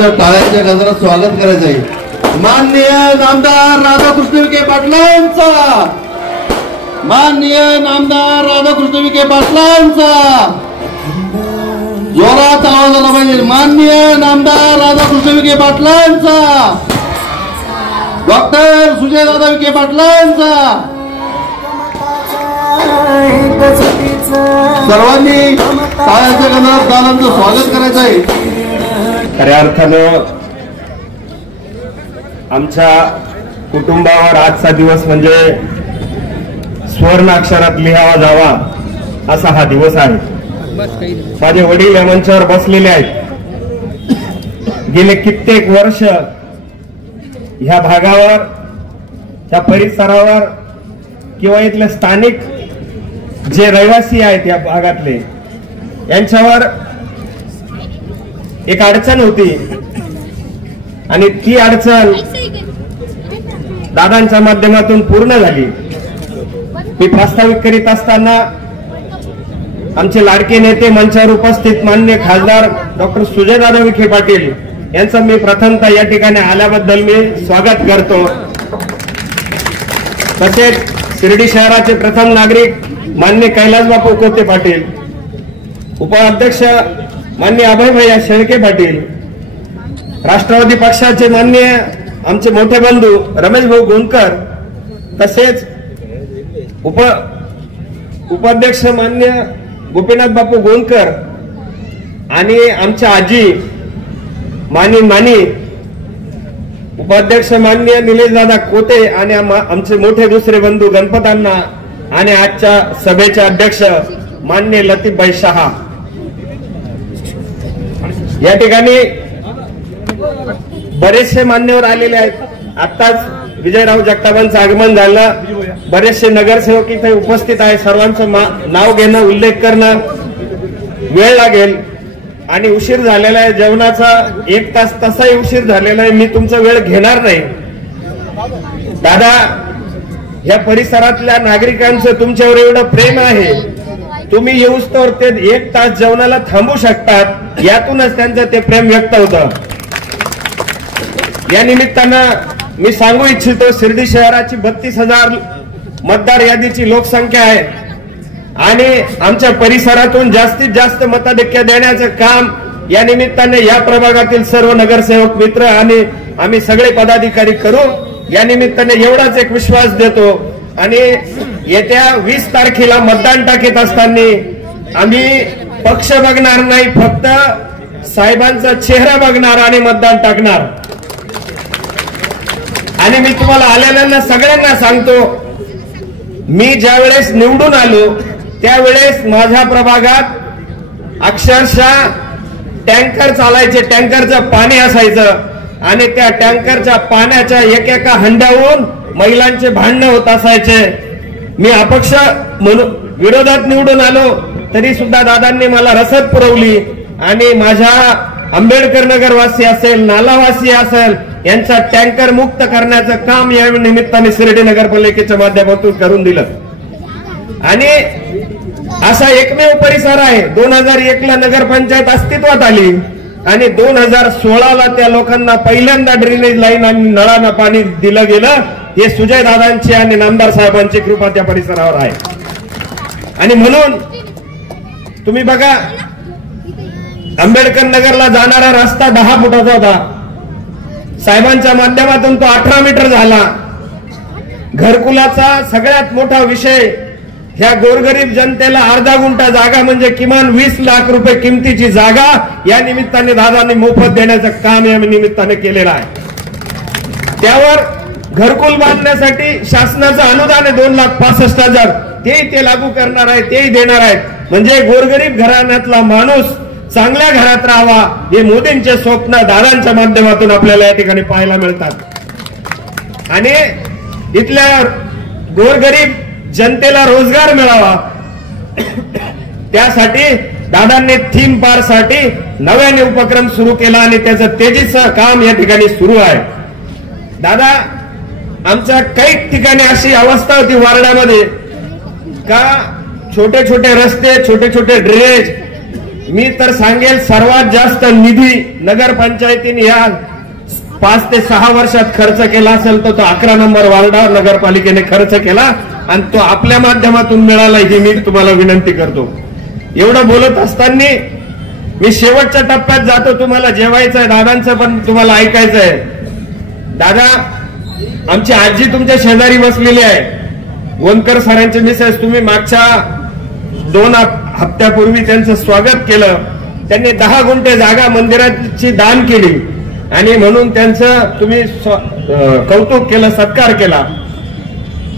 जोरदार टाळ्यांच्या गजरात स्वागत करायचं आहे। माननीय नामदार राधाकृष्ण विखे पाटलांचा, माननीय नामदार राधाकृष्ण विखे पाटलांचा जोरात आवाज आला पाहिजे। माननीय नामदार राधाकृष्ण विखे पाटलांचा, डॉक्टर सुजयदादा विखे पाटलांचा सर्वांनी टाळ्यांच्या गजरात दादांचं स्वागत करायचं आहे। खऱ्या अर्थानं आमच्या कुटुंबावर आजचा दिवस म्हणजे स्वर्ण अक्षरात लिहावा जावा असा हा दिवस आहे। माझे वडील या मंचावर बसलेले आहेत। गेले कित्येक वर्ष ह्या भागावर, ह्या परिसरावर किंवा इथले स्थानिक जे रहिवासी आहेत या भागातले, यांच्यावर एक अडचण होती आणि ती अडचण दादांच्या माध्यमातून पूर्ण झाली। मी प्रास्ताविक करीत असताना आमचे लाडके नेते मंचावर उपस्थित माननीय खासदार डॉक्टर सुजयदादा विखे पाटील यांचं मी प्रथमतः या ठिकाणी आल्याबद्दल मी स्वागत करतो। तसेच शिर्डी शहराचे प्रथम नागरिक माननीय कैलास बापू कोते पाटील, उपाध्यक्ष माननीय अभय भैया शेळके पाटील, राष्ट्रवादी पक्षाचे माननीय आमचे मोठे बंधू रमेश भाऊ गोंदकर, तसेच उपाध्यक्ष माननीय गोपीनाथ बापू गोंदकर आणि आमच्या आजी मानी उपाध्यक्ष माननीय निलेश दादा कोते आणि आमचे मोठे दुसरे बंधू गणपतांना आणि आजच्या सभेचे अध्यक्ष माननीय लतीफभाई शहा। या ठिकाणी बरेचसे मान्यवर आलेले आहेत। आताच विजयराव जगतापांचं आगमन झालं, बरेचसे नगरसेवक इथे उपस्थित आहे। सर्वांचं नाव घेणं, उल्लेख करणं वेळ लागेल आणि उशीर झालेला आहे जेवणाचा, 1 तास तसाही उशीर झालेला आहे। मी तुमचा वेळ घेणार नाही। दादा, या परिसरातल्या नागरिकांचं तुमच्यावर एवढं प्रेम आहे, तुम्ही येऊस्तोवर ते 1 तास जेवणाला थांबू शकतात, यातूनच त्यांचं ते प्रेम व्यक्त होतं। या निमित्तानं मी सांगू इच्छितो, शिर्डी शहराची 32,000 मतदार यादीची लोकसंख्या आहे आणि आमच्या परिसरातून जास्तीत जास्त मताधिक्य देण्याचं काम या निमित्ताने या प्रभागातील सर्व नगरसेवक मित्र आणि आम्ही सगळे पदाधिकारी करू। या निमित्ताने एवढाच एक विश्वास देतो आणि येत्या 20 तारखेला मतदान टाकीत असताना आम्ही पक्ष बघणार नाही, फक्त साहेबांचा चेहरा बघणार आणि मतदान टाकणार। आणि मी तुम्हाला आलेल्यांना सगळ्यांना सांगतो, मी ज्या वेळेस निवडून आलो त्यावेळेस माझ्या प्रभागात अक्षरशः टँकर चालायचे, टँकरचं पाणी असायचं आणि त्या टँकरच्या पाण्याच्या एकेका हंड्यावरून महिलांचे भांडण होत असायचे। मी अपक्ष म्हणून विरोधात निवडून आलो तरी सुद्धा दादांनी मला रसद पुरवली आणि माझ्या आंबेडकर नगरवासी असेल, नालावासी असेल, यांचा टँकर मुक्त करण्याचं काम या निमित्ताने शिर्डी नगरपालिकेच्या माध्यमातून करून दिलं। आणि असा एकमेव परिसर आहे, 2001 ला नगरपंचायत अस्तित्वात आली आणि 2016 त्या लोकांना पहिल्यांदा ड्रेनेज लाईन आणि नळानं पाणी दिलं गेलं। हे सुजयदादांची आणि नामदार साहेबांची कृपा त्या परिसरावर आहे। आणि म्हणून तुम्ही बघा, आंबेडकर नगरला जाणारा रस्ता 10 फुटाचा होता, साहेबांच्या माध्यमातून तो 18 मीटर झाला। घरकुलाचा सगळ्यात मोठा विषय, ह्या गोरगरीब जनतेला अर्धा गुंठा जागा म्हणजे किमान 20 लाख रुपये किमतीची जागा या निमित्ताने दादांनी मोफत देण्याचं काम या निमित्ताने केलेलं आहे। त्यावर घरकुल बांधण्यासाठी शासनाचं अनुदान आहे 2,65,000, तेही ते लागू करणार आहे, तेही देणार आहेत। म्हणजे गोरगरीब घराण्यातला माणूस चांगल्या घरात राहावा हे मोदींचे स्वप्न दादांच्या माध्यमातून आपल्याला या ठिकाणी पाहायला मिळतात। आणि इथल्या गोरगरीब जनतेला रोजगार मिळावा त्यासाठी दादांनी थीम पार्क साठी नव्याने उपक्रम सुरू केला आणि त्याचं तेजीचं काम या ठिकाणी सुरू आहे। दादा, आमच्या काही ठिकाणी अशी अवस्था होती वार्डामध्ये का छोटे छोटे रस्ते, छोटे छोटे ड्रेनेज मी तर सांगेल सर्वात जास्त निधी नगरपंचायतीने या 5 ते 6 वर्षात खर्च केला असेल तर तो 11 नंबर वार्डावर नगरपालिकेने खर्च केला आणि तो आपल्या माध्यमातून मिळाला ही मी तुम्हाला विनंती करतो. एवढं बोलत असताना मी शेवटच्या टप्प्यात जातो. तुम्हाला जेवायचंय, दादांचं पण तुम्हाला ऐकायचंय. दादा, आमची आजी तुमच्या शेजारी बसलेली आहे, वनकर सरांचे मिसेस. तुम्ही मागच्या 2 हप्त्यापूर्वी त्यांचं स्वागत केलं. त्यांनी 10 गुंठे जागा मंदिराची दान केली आणि म्हणून त्यांचं तुम्ही कौतुक केलं, सत्कार केला.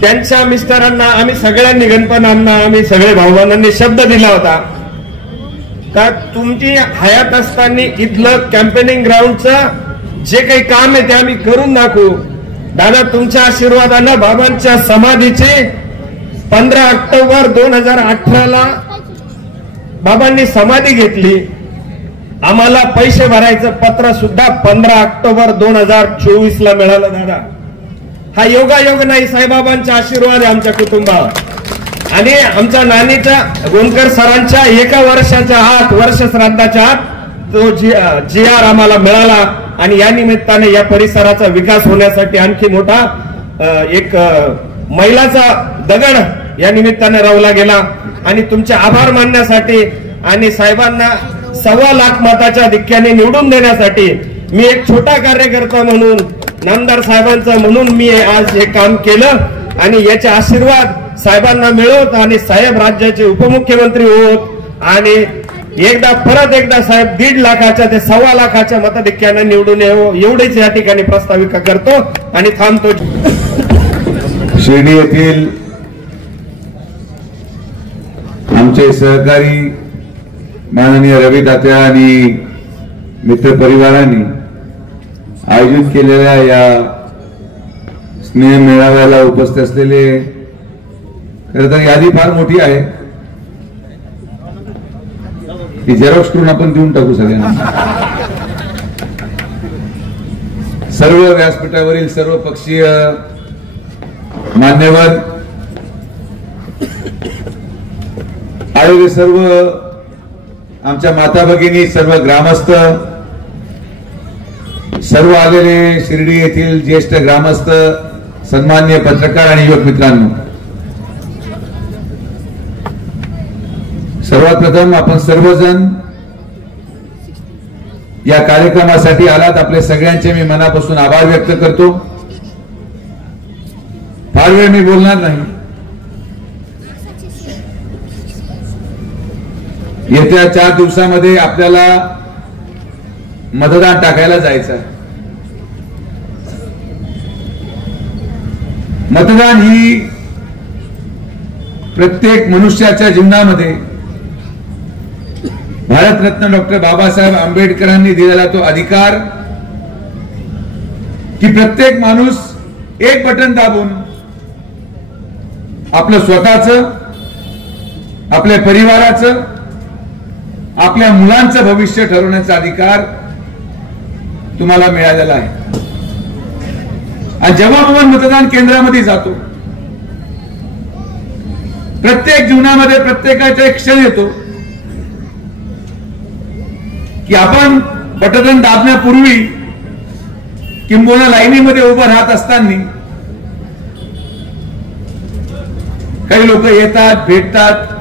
त्यांच्या मिस्टरांना आम्ही सगळ्यांनी, गणपणांना आम्ही सगळे भाऊबंधांनी शब्द दिला होता का तुमची हयात असताना इथलं कॅम्पेनिंग ग्राउंडचं जे काही काम आहे ते आम्ही करून दाखवू. दादा, तुमच्या आशीर्वादानं बाबांच्या समाधीचे 15 ऑक्टोबर 2018 बाबांनी समाधी घेतली. आम्हाला पैसे भरायचं पत्र सुद्धा 15 ऑक्टोबर 2024 मिळालं. दादा, हा योगायोग नाही, साईबाबांचा आशीर्वाद आहे आमच्या कुटुंबावर. आणि आमच्या नानीच्या गोंडकर सरांच्या 1 वर्षाच्या आत, वर्ष श्राद्धाच्या आत तो GR आम्हाला मिळाला आणि या निमित्ताने या परिसराचा विकास होण्यासाठी आणखी मोठा एक मैलाचा दगड या निमित्ताने रावला गेला. आणि तुमचे आभार मानण्यासाठी आणि साहेबांना 1.25 लाख मताच्या धिक्क्याने निवडून देण्यासाठी मी एक छोटा कार्यकर्ता म्हणून, नामदार साहेबांचा म्हणून मी आज हे काम केलं आणि याचे आशीर्वाद साहेबांना मिळवत आणि साहेब राज्याचे उपमुख्यमंत्री होत आणि परत एकदा साहेब 1.5 लाखाच्या ते 1.25 लाखाच्या मताधिक्याने निवडून येऊ, एवढेच या ठिकाणी प्रस्ताविका करतो आणि थांबतो. शिर्डी येथील आमचे सहकारी माननीय रवी तात्या आणि मित्र परिवारांनी आयोजित केलेल्या या स्नेह मेळाव्याला उपस्थित असलेले, खरं तर यादी फार मोठी आहे, ती झेरॉक्स करून आपण देऊन टाकू सगळ्यांना. सर्व व्यासपीठावरील सर्व पक्षीय मान्यवर, आलेले सर्व आमच्या माता भगिनी, सर्व ग्रामस्थ, सर्व आलेले शिर्डी येथील ज्येष्ठ ग्रामस्थ, सन्माननीय पत्रकार आणि युवक मित्रांनो, सर्वात प्रथम आपण सर्वजण या कार्यक्रमासाठी आलात, आपले सगळ्यांचे मी मनापासून आभार व्यक्त करतो. फार वेळ मी बोलणार नाही. येत्या 4 दिवसामध्ये आपल्याला मतदान टाकायला जायचं आहे. मतदान ही प्रत्येक मनुष्याच्या जीवनामध्ये भारतरत्न डॉक्टर बाबासाहेब आंबेडकरांनी दिलेला तो अधिकार की प्रत्येक माणूस एक बटन दाबून आपलं स्वतःचं, आपल्या परिवाराचं, आपल्या मुलांचं भविष्य ठरवण्याचा अधिकार तुम्हाला मिळालेला आहे. आणि जेव्हा आपण मतदान केंद्रामध्ये जातो, प्रत्येक जीवनामध्ये प्रत्येकाचा एक क्षण येतो की आपण बटन दाबण्यापूर्वी किंबहुना लाईनीमध्ये उभं राहत असताना काही लोक येतात, भेटतात.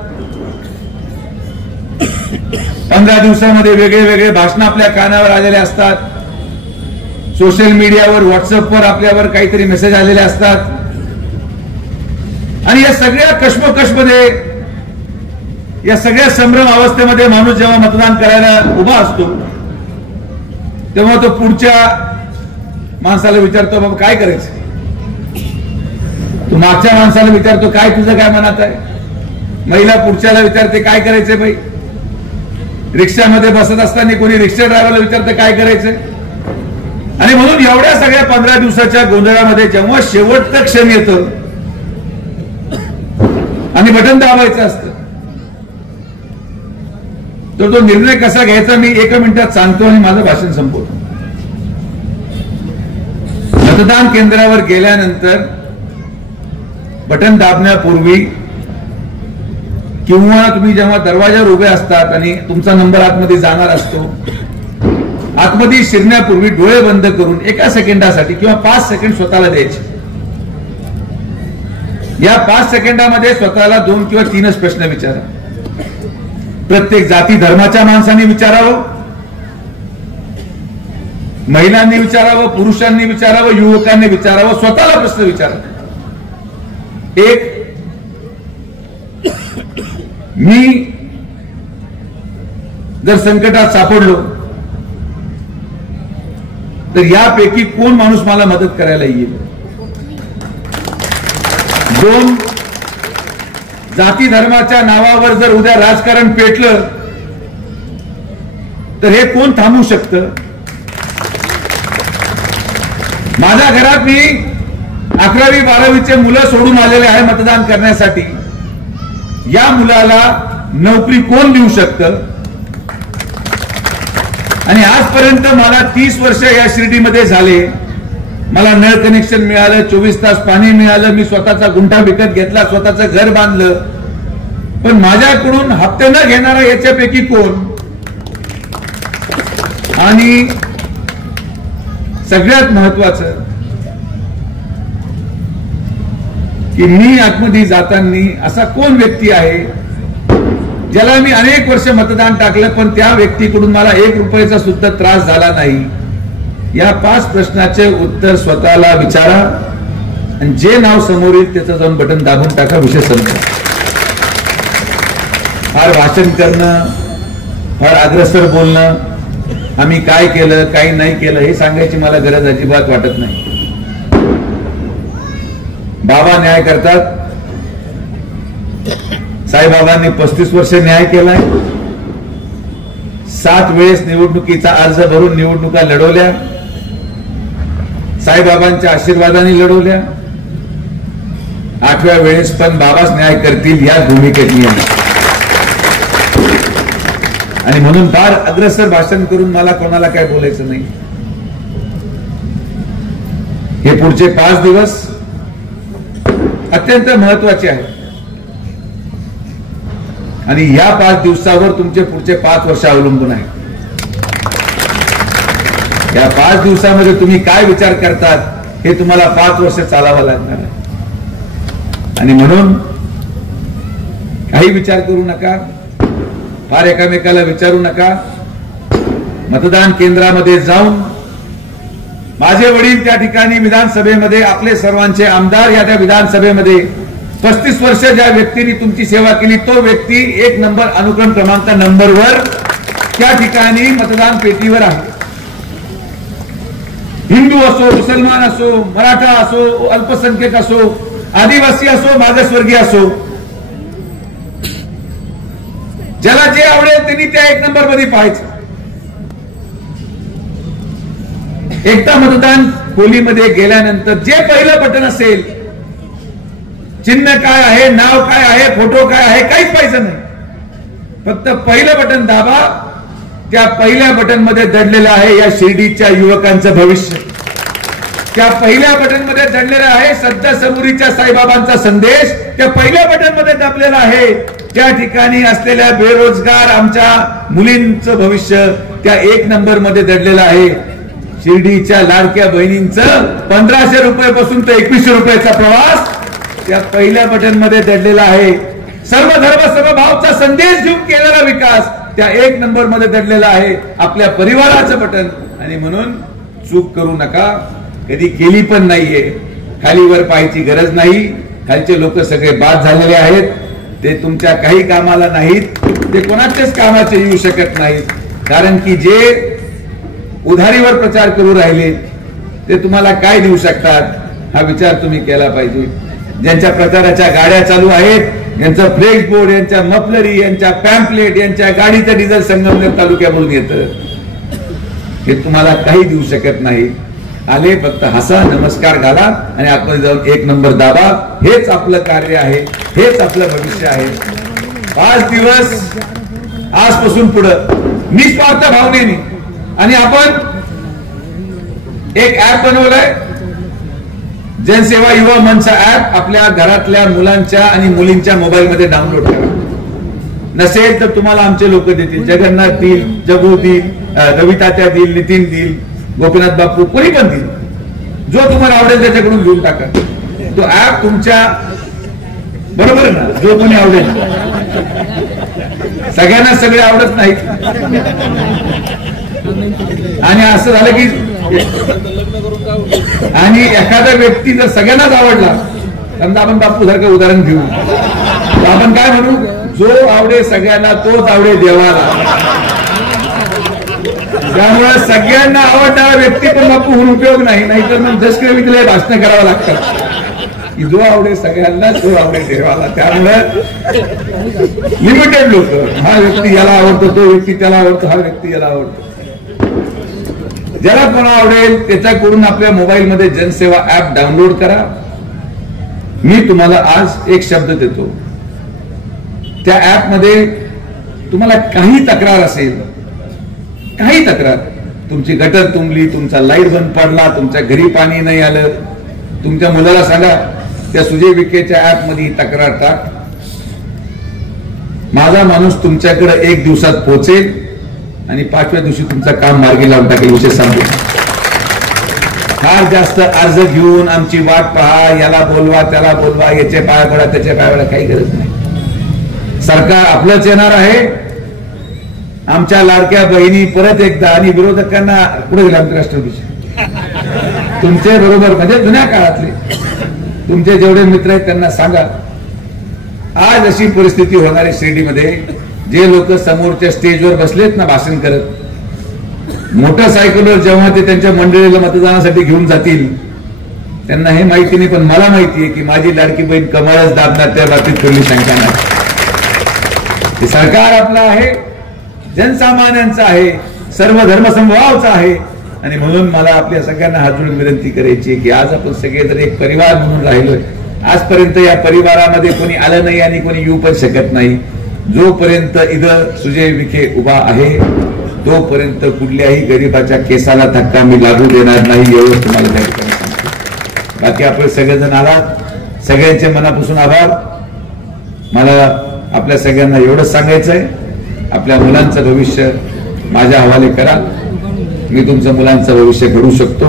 15 दिवसामध्ये वेगळे वेगळे भाषण आपल्या कानावर आलेले असतात. सोशल मीडियावर, व्हॉट्सअपवर आपल्यावर काहीतरी मेसेज आलेले असतात. आणि या सगळ्या कश्मकशमध्ये, या सगळ्या संभ्रम अवस्थेमध्ये माणूस जेव्हा मतदान करायला उभा असतो तेव्हा तो पुढच्या माणसाला विचारतो, बाबा काय करायचं. तो मागच्या माणसाला विचारतो, काय तुझं काय मनात आहे. महिला पुढच्याला विचारते, काय करायचंय बाई. रिक्षामध्ये बसत असताना कोणी रिक्षा ड्रायव्हरला विचारतं, काय करायचंय. आणि म्हणून एवढ्या सगळ्या 15 दिवसाच्या गोंधळामध्ये जेव्हा शेवटचं क्षण येतं आणि बटन दाबायचं असतं, तर तो निर्णय कसा घ्यायचा मी 1 मिनिटात सांगतो आणि माझं भाषण संपवतो. मतदान केंद्रावर गेल्यानंतर बटन दाबण्यापूर्वी किंवा तुम्ही जेव्हा दरवाजावर उभे असतात आणि तुमचा नंबर आतमध्ये जाणार असतो, आतमध्ये शिरण्यापूर्वी डोळे बंद करून 1 सेकंदासाठी किंवा 5 सेकंड स्वतःला द्यायचे. या 5 सेकंदामध्ये स्वतःला 2 किंवा 3च प्रश्न विचारा. प्रत्येक जाती धर्माच्या माणसांनी विचारावं, महिलांनी विचारावं, पुरुषांनी विचारावं, युवकांनी विचारावं, स्वतःला प्रश्न विचारावा. एक, मी जर संकटात सापडलो तर यापैकी कोण माणूस मला मदत करायला येईल? 2, जाती धर्माच्या नावावर जर उद्या राजकारण पेटलं तर हे कोण थांबवू शकतं? माझ्या घरात मी 11वी 12वीचे मुलं सोडून आलेले आहे मतदान करण्यासाठी. या मुलाला नोकरी कोण देऊ शकतं? आणि आजपर्यंत मला 30 वर्ष या शिर्डीमध्ये झाले. मला नळ कनेक्शन मिळालं, 24 तास पाणी मिळालं, मी स्वतःचा गुंठा विकत घेतला, स्वतःचं घर बांधलं. पण माझ्याकडून हप्ते न घेणारा याच्यापैकी कोण? आणि सगळ्यात महत्वाचं की मी आतमध्ये जाताना असा कोण व्यक्ती आहे ज्याला मी अनेक वर्ष मतदान टाकलं पण त्या व्यक्तीकडून मला 1 रुपयाचा सुद्धा त्रास झाला नाही? या 5 प्रश्नाचे उत्तर स्वतःला विचारा आणि जे नाव समोर येईल त्याचं जाऊन बटन दाबून टाका. विषय संपला. फार भाषण करणं, फार अग्रसर बोलणं, आम्ही काय केलं काही नाही केलं हे सांगायची मला गरज अजिबात वाटत नाही. बाबा न्याय करतात. साईबाबांनी 35 वर्ष न्याय केलाय. 7 वेळेस निवडणुकीचा अर्ज भरून निवडणुका लढवल्या. साईबाबांच्या आशीर्वादाने लढवल्या. 8व्या वेळेस पण बाबाच न्याय करतील या भूमिकेत मी आहे. आणि म्हणून फार अग्रसर भाषण करून मला कोणाला काय बोलायचं नाही. हे पुढचे 5 दिवस अत्यंत महत्वाचे आहेत आणि या 5 दिवसावर तुमचे पुढचे 5 वर्ष अवलंबून आहेत. या 5 दिवसामध्ये तुम्ही काय विचार करतात हे तुम्हाला 5 वर्ष चालावं लागणार आहे. आणि म्हणून काही विचार करू नका, फार एकामेकाला विचारू नका. मतदान केंद्रामध्ये जाऊन माझे वडील त्या ठिकाणी विधानसभेमध्ये, आपले सर्वांचे आमदार या त्या विधानसभेमध्ये 35 वर्ष ज्या व्यक्तीने तुमची सेवा केली तो व्यक्ती 1 नंबर अनुक्रम क्रमांक नंबरवर त्या ठिकाणी मतदान पेटीवर आहे. हिंदू असो, मुसलमान असो, मराठा असो, अल्पसंख्याक असो, आदिवासी असो, मागासवर्गीय असो, ज्याला जे आवडेल त्यांनी त्या 1 नंबर मध्ये पाहायचं. एकदा मतदान खोलीमध्ये गेल्यानंतर जे पहिलं बटन असेल, चिन्ह काय आहे, नाव काय आहे, फोटो काय आहे, काहीच पाहिजे नाही. फक्त पहिलं बटन दाबा. त्या पहिल्या बटन मध्ये दडलेलं आहे या शिर्डीच्या युवकांचं भविष्य. त्या पहिल्या बटन मध्ये दडलेला आहे सध्या समोरीच्या साईबाबांचा संदेश. त्या पहिल्या बटन मध्ये दबलेला आहे त्या ठिकाणी असलेल्या बेरोजगार आमच्या मुलींचं भविष्य. त्या 1 नंबर मध्ये दडलेलं आहे शिर्डीच्या लाडक्या बहिणींचं 1500 रुपयापासून ते 2100 रुपयाचा प्रवास. त्या पहिल्या बटन मध्ये दडलेला आहे सर्व धर्म समभावचा संदेश घेऊन केलेला विकास. त्या 1 नंबर मध्ये दडलेला आहे आपल्या परिवाराचं बटन. आणि म्हणून चूक करू नका, कधी केली पण नाहीये. खालीवर पाहायची गरज नाही. खालचे लोक सगळे बाद झालेले आहेत. ते तुमच्या काही कामाला नाहीत, ते कोणाच्याच कामाचे येऊ शकत नाहीत. कारण की जे उधारीवर प्रचार करू राहिले ते तुम्हाला काय देऊ शकतात हा विचार तुम्ही केला पाहिजे. ज्यांच्या प्रचाराच्या गाड्या चालू आहेत, यांचं फ्लेक्स बोर्ड, यांच्या मफलरी, यांच्या पॅम्पलेट, यांच्या गाडीचं डिझेल संगमनेर तालुक्यामधून येतं, हे तुम्हाला काही देऊ शकत नाही. आले फक्त हसा, नमस्कार घाला आणि आतमध्ये जाऊन 1 नंबर दाबा. हेच आपलं कार्य आहे, हेच आपलं भविष्य आहे. 5 दिवस आजपासून पुढं निस्वार्थ भावनेने. आणि आपण एक ऍप बनवलंय, जनसेवा युवा मंच ऍप. आपल्या घरातल्या मुलांच्या आणि मुलींच्या मोबाईल मध्ये डाउनलोड करा. नसेल तर तुम्हाला आमचे लोक देतील, जगन्नाथ देईल, जगू देईल, रवी तात्या देईल, नितीन देईल, गोपीनाथ बापू, कोणी पण देईल. जो तुम्हाला आवडेल त्याच्याकडून घेऊन टाका. तो ऍप तुमच्या बरोबर ना, जो कोणी आवडेल. सगळ्यांना सगळे आवडत नाहीत. आणि असं झालं की आणि एखादा व्यक्ती जर सगळ्यांनाच आवडला, समजा आपण बापू सारखं उदाहरण घेऊ, तर आपण काय म्हणू, जो आवडे सगळ्यांना तोच आवडे देवाला. त्यामुळे सगळ्यांना आवडणारा व्यक्ती पण बापू होऊन उपयोग नाही, नाहीतर मग दशकविधीला भाषण करावं लागतात की जो आवडे सगळ्यांना तो आवडे देवाला. त्यामुळे लिमिटेड लोक, हा व्यक्ती याला आवडतो, तो व्यक्ती त्याला आवडतो, हा व्यक्ती याला आवडतो. ज्याला कोणा आवडेल त्याच्याकडून आपल्या मोबाईल मध्ये जनसेवा ऍप डाउनलोड करा. मी तुम्हाला आज एक शब्द देतो, त्या ऍप मध्ये तुम्हाला काही तक्रार असेल, काही तक्रार, तुमची गटर तुंबली, तुमचा लाईट बंद पडला, तुमच्या घरी पाणी नाही आलं, तुमच्या मुलाला सांगा त्या सुजय विखेच्या ऍप मध्ये तक्रार टाक. माझा माणूस तुमच्याकडे 1 दिवसात पोहोचेल आणि 5व्या दिवशी तुमचं काम मार्गी लावून टाकेल. विषय संपला. फार जास्त अर्ज घेऊन आमची वाट पहा, याला बोलवा त्याला बोलवा, याचे पाय पडा त्याचे पाय पडा, काही गरज नाही. सरकार आपलंच येणार आहे. आमच्या लाडक्या बहिणी परत एकदा, आणि विरोधकांना पुढे गेला आमचे राष्ट्रपती, तुमचे बरोबर म्हणजे जुन्या काळातले तुमचे जेवढे मित्र आहेत त्यांना सांगा, आज अशी परिस्थिती होणार आहे शिर्डीमध्ये. जे लोक समोरच्या स्टेजवर बसलेत ना भाषण करत, मोटरसायकलवर जेव्हा ते त्यांच्या मंडळीला मतदानासाठी घेऊन जातील, त्यांना हे माहिती नाही, पण मला माहिती आहे की माझी लाडकी बहीण कमळच दाबणार, त्या बाबतीत कुठली शंका नाही. हे सरकार आपलं आहे, जनसामान्यांचं आहे, सर्व धर्मसमभावाचं आहे. आणि म्हणून मला आपल्या सगळ्यांना हात जोडून विनंती करायची की आज आपण सगळे जर एक परिवार म्हणून राहिलोय. आजपर्यंत या परिवारामध्ये कोणी आलं नाही आणि कोणी येऊ पण शकत नाही. जोपर्यंत इथं सुजय विखे उभा आहे तोपर्यंत कुठल्याही गरीबाच्या केसाला धक्का मी लागू देणार नाही, एवढं तुम्हाला जाहीर करायला सांगतो. बाकी आपण सगळेजण आलात, सगळ्यांचे मनापासून आभार. मला आपल्या सगळ्यांना एवढंच सांगायचंय, आपल्या मुलांचं भविष्य माझ्या हवाले करा. मी तुमचं मुलांचं भविष्य घडू शकतो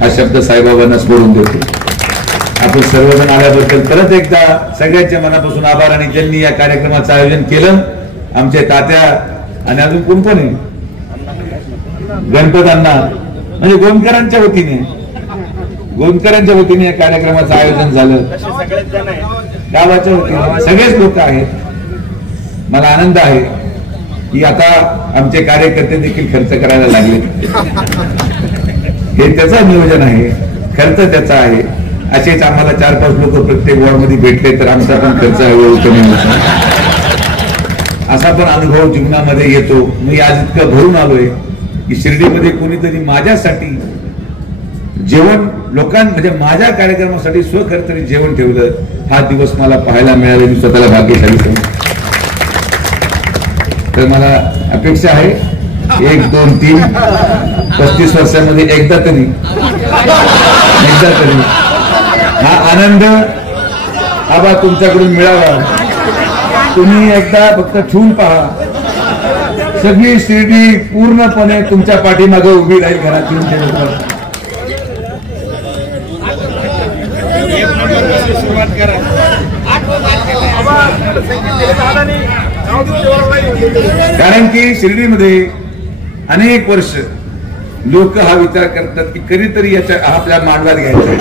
हा शब्द साईबाबांना स्मरून देतो. आपण सर्वजण आल्याबद्दल परत एकदा सगळ्यांच्या मनापासून आभार. आणि ज्यांनी या कार्यक्रमाचं आयोजन केलं, आमचे तात्या आणि अजून कोण कोण आहे, गणपत अण्णा, म्हणजे गोंदकरांच्या वतीने या कार्यक्रमाचं आयोजन झालं. गावाच्या वतीने सगळेच लोक आहेत. मला आनंद आहे की आता आमचे कार्यकर्ते देखील खर्च करायला लागले. हे त्याचं नियोजन आहे, खर्च त्याचा आहे. असेच आम्हाला 4-5 लोक प्रत्येक वॉर्डमध्ये भेटले तर आमचा पण खर्च हळूहळू कमी होतो. असा पण अनुभव जीवनामध्ये येतो. मी आज इतकं भरून आलोय की शिर्डीमध्ये कोणीतरी माझ्यासाठी जेवण, म्हणजे माझ्या कार्यक्रमासाठी स्वखर्चाने जेवण ठेवलं. हा दिवस मला पाहायला मिळाला, मी स्वतःला भाग्यशाली समजतो. तर मला अपेक्षा आहे 1, 2, 3, 35 वर्षामध्ये एकदा तरी हा आनंद आबा तुमच्याकडून मिळावा. तुम्ही एकदा फक्त ठेवून पहा, सगळी शिर्डी पूर्णपणे तुमच्या पाठीमागे उभी राहील. घरात येऊन ठेवलं कारण की शिर्डीमध्ये अनेक वर्ष लोक हा विचार करतात की कधीतरी याच्या आपल्या मांडवात घ्यायचा,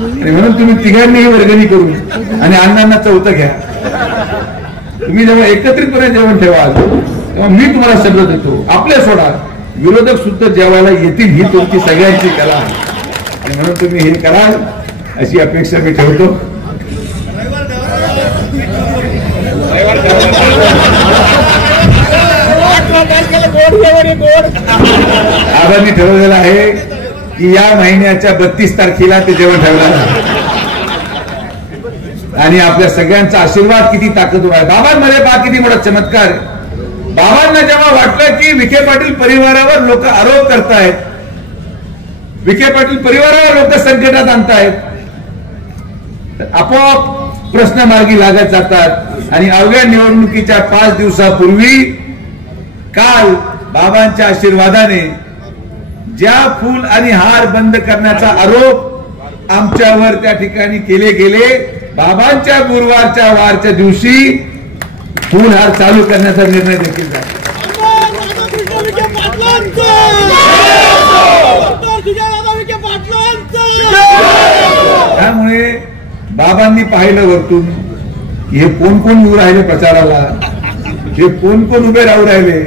आणि म्हणून तुम्ही तिघांनीही वर्गणी करून आणि अण्णांना 4थं घ्या. तुम्ही जेव्हा एकत्रितपणे जेवण ठेवाल तेव्हा मी तुम्हाला शब्द देतो, आपले सोडा, विरोधक सुद्धा जेवायला येतील. ही तुमची सगळ्यांची कला आहे आणि म्हणून तुम्ही हे कराल अशी अपेक्षा मी ठेवतो. आबांनी ठरवलेलं आहे की या महिन्याच्या 32 तारखेला ते जेवण ठेवणार आहे. आणि आपल्या सगळ्यांचा आशीर्वाद किती ताकदवर आहे. बाबांमध्ये पहा किती मोठा चमत्कार. बाबांना जेव्हा वाटलं की विखे पाटील परिवारावर लोक आरोप करतायत, विखे पाटील परिवारावर लोक संकटात आणतायत, तर आपोआप प्रश्न मार्गी लागत जातात आणि अवघ्या निवडणुकीच्या 5 दिवसापूर्वी काल बाबांच्या आशीर्वादाने ज्या फूल आणि हार बंद करण्याचा आरोप आमच्यावर त्या ठिकाणी केले गेले, बाबांच्या गुरुवारच्या वारच्या दिवशी फूल हार चालू करण्याचा निर्णय देखील झाला. त्यामुळे बाबांनी पाहिलं वरतून हे कोण कोण उभे राहिले प्रचाराला, हे कोण कोण उभे राहू राहिले.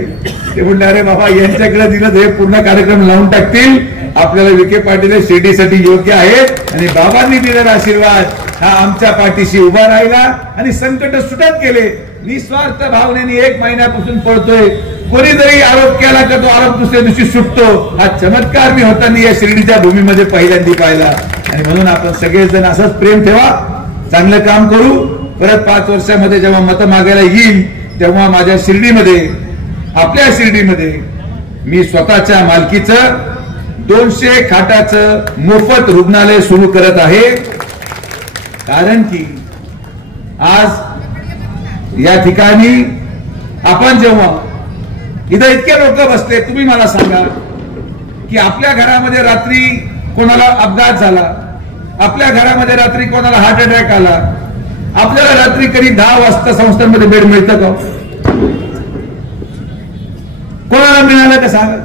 ते म्हणले अरे बाबा यांच्याकडे दिलं हे पूर्ण कार्यक्रम लावून टाकतील, आपल्याला विखे पाटील शिर्डीसाठी योग्य आहेत आणि बाबांनी दिलेला आशीर्वाद हा आमच्या पाठीशी उभा राहिला आणि संकट सुटत गेले. निस्वार्थ भावनेने 1 महिन्यापासून पळतोय. कोणीतरी आरोप केला का तो आरोप दुसऱ्या दिवशी सुटतो. हा चमत्कार मी होताना या शिर्डीच्या भूमीमध्ये पहिल्यांदा पाहिला. आणि म्हणून आपण सगळेजण असंच प्रेम ठेवा, चांगलं काम करू. परत 5 वर्षामध्ये जेव्हा मतं मागायला येईल तेव्हा माझ्या शिर्डीमध्ये, आपल्या शिर्डीमध्ये मी स्वतःच्या मालकीचं 200 खाटाचं मोफत रुग्णालय सुरू करत आहे. कारण की आज या ठिकाणी आपण जेव्हा इथं इतके लोक बसले, तुम्ही मला सांगा की आपल्या घरामध्ये रात्री कोणाला अपघात झाला, आपल्या घरामध्ये रात्री कोणाला हार्ट अटॅक आला, आपल्याला रात्री कधी 10 वाजता संस्थांमध्ये बेड मिळतं का? कोणाला मिळालं का सांगा.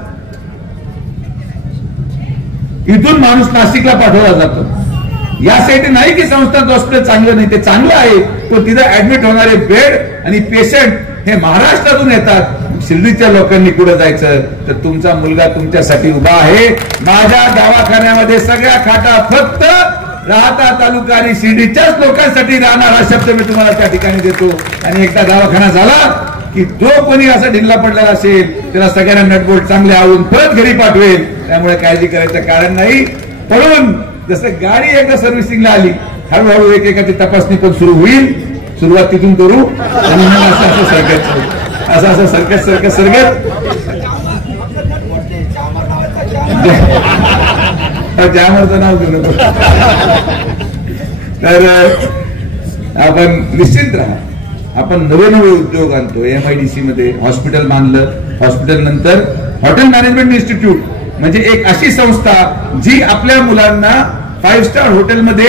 इथून माणूस नाशिकला पाठवला जातो. यासाठी नाही की संस्थांचं हॉस्पिटल चांगलं नाही, ते चांगलं आहे, पण तिथं ऍडमिट होणारे बेड आणि पेशंट हे महाराष्ट्रातून येतात. शिर्डीच्या लोकांनी कुठं जायचं तर तुमचा मुलगा तुमच्यासाठी उभा आहे. माझ्या दवाखान्यामध्ये सगळ्या खाटा फक्त राहता तालुका आणि शिर्डीच्याच लोकांसाठी राहणार हा शब्द मी तुम्हाला त्या ठिकाणी देतो. आणि एकदा दवाखाना झाला की जो कोणी असा ढिल्ला पडलेला असेल त्याला सगळ्यांना नटबोल्ट चांगले आवून परत घरी पाठवेल. त्यामुळे काळजी करायचं कारण नाही. म्हणून जसं गाडी एकदा सर्व्हिसिंगला आली, हळूहळू एकेकाची तपासणी पण सुरू होईल. सुरुवात तिथून करू आणि मग असं सरकत जामरचं नाव घेऊ नको. तर आपण निश्चित राहा. आपण नवे नवे उद्योग आणतो. MIDC मध्ये हॉस्पिटल बांधलं, हॉस्पिटल नंतर हॉटेल मॅनेजमेंट इन्स्टिट्यूट म्हणजे एक अशी संस्था जी आपल्या मुलांना 5 स्टार हॉटेलमध्ये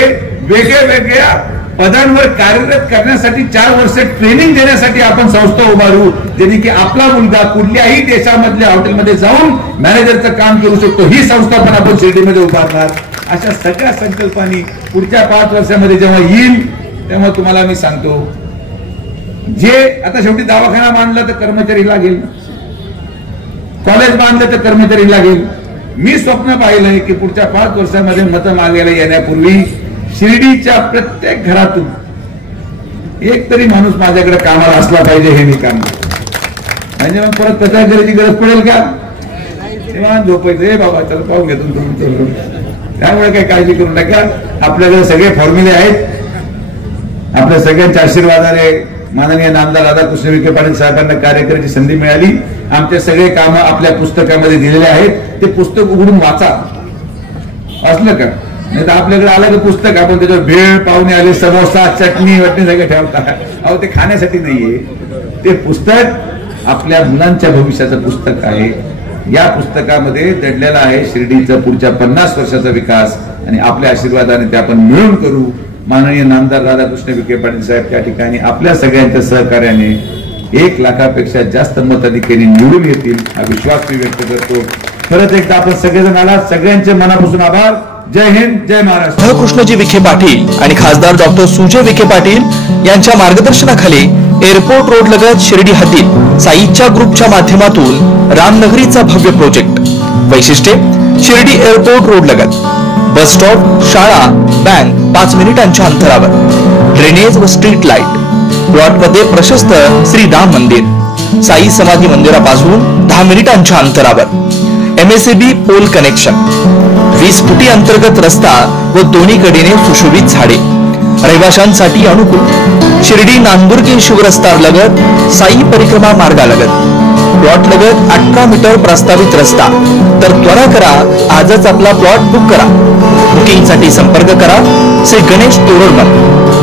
वेगळ्या वेगळ्या पदांवर कार्यरत करण्यासाठी 4 वर्ष ट्रेनिंग देण्यासाठी आपण संस्था उभारू, ज्याने की आपला मुलगा कुठल्याही देशामधल्या हॉटेलमध्ये जाऊन मॅनेजरचं काम करू शकतो. ही संस्था पण आपण शिर्डीमध्ये उभारणार. अशा सगळ्या संकल्पांनी पुढच्या 5 वर्षामध्ये जेव्हा येईल तेव्हा तुम्हाला मी सांगतो, जे आता शेवटी दवाखाना बांधला तर कर्मचारी लागेल, कॉलेज बांधलं तर कर्मचारी लागेल. मी स्वप्न पाहिलंय की पुढच्या 5 वर्षामध्ये मतं मागायला येण्यापूर्वी शिर्डीच्या प्रत्येक घरातून एक तरी माणूस माझ्याकडे कामाला असला पाहिजे. हे मी काम म्हणजे मग परत प्रचार करायची गरज पडेल का? तेव्हा झोपायचं, हे बाबा चल पाहून घेतो तुम्ही. त्यामुळे काही काळजी करू नका. आपल्याकडे सगळे फॉर्म्युले आहेत. आपल्या सगळ्यांच्या आशीर्वादाने माननीय नामदार राधाकृष्ण विखे पाटील साहेबांना कार्य करायची संधी मिळाली. आमचे सगळे काम आपल्या पुस्तकामध्ये दिलेले आहेत. ते पुस्तक उघडून वाचा. असलं का? नाही तर आपल्याकडे आलं की पुस्तक आपण त्याच्यावर भेळ, पाहुणे आले, समोसा, चटणी वटणी सगळं ठेवता. अहो ते खाण्यासाठी नाहीये. ते पुस्तक आपल्या मुलांच्या भविष्याचं पुस्तक आहे. या पुस्तकामध्ये दडलेला आहे शिर्डीचा पुढच्या 50 वर्षाचा विकास आणि आपल्या आशीर्वादाने ते आपण मिळून करू. माननीय नामदार राधाकृष्ण विखे पाटील साहेब त्या ठिकाणी आपल्या सगळ्यांच्या सहकार्याने 1 लाखापेक्षा जास्त मताधिकारी निवडून येतील हा विश्वास मी व्यक्त करतो. परत एकदा आपण सगळेजण आलात, सगळ्यांचे मनापासून आभार. जय हिंद, जय महाराष्ट्र. राधाकृष्णजी विखे पाटील आणि खासदार डॉक्टर सुजय विखे पाटील यांच्या मार्गदर्शनाखाली एअरपोर्ट रोड लगत शिर्डी हद्दीत साईच्या ग्रुपच्या माध्यमातून रामनगरीचा भव्य प्रोजेक्ट. वैशिष्ट्ये: शिर्डी एअरपोर्ट रोड लगत बस स्टॉप, शाळा, बँक 5 मिनिटांच्या अंतरावर, ड्रेनेज व स्ट्रीट लाईट. प्लॉटमध्ये प्रशस्त श्री राम मंदिर, साई समाधी मंदिरापासून 10 मिनिटांच्या अंतरावर. MSAB पोल कनेक्शन, 20 फुटी अंतर्गत रस्ता व दोन्ही कडेने सुशोभित झाडे. रहिवाशांसाठी अनुकूल. शिर्डी नांदुर्गी शिवरस्ता लगत साई परिक्रमा मार्गालगत प्लॉट लगत 18 मीटर प्रस्तावित रस्ता. तर त्वरा करा, आजच आपला प्लॉट बुक करा. बुकिंगसाठी संपर्क करा श्री गणेश तोरडमल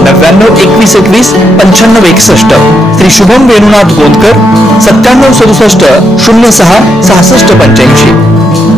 99 21 21 95 61, श्री शुभम वेणुनाथ गोंदकर 97 67 06 66 85.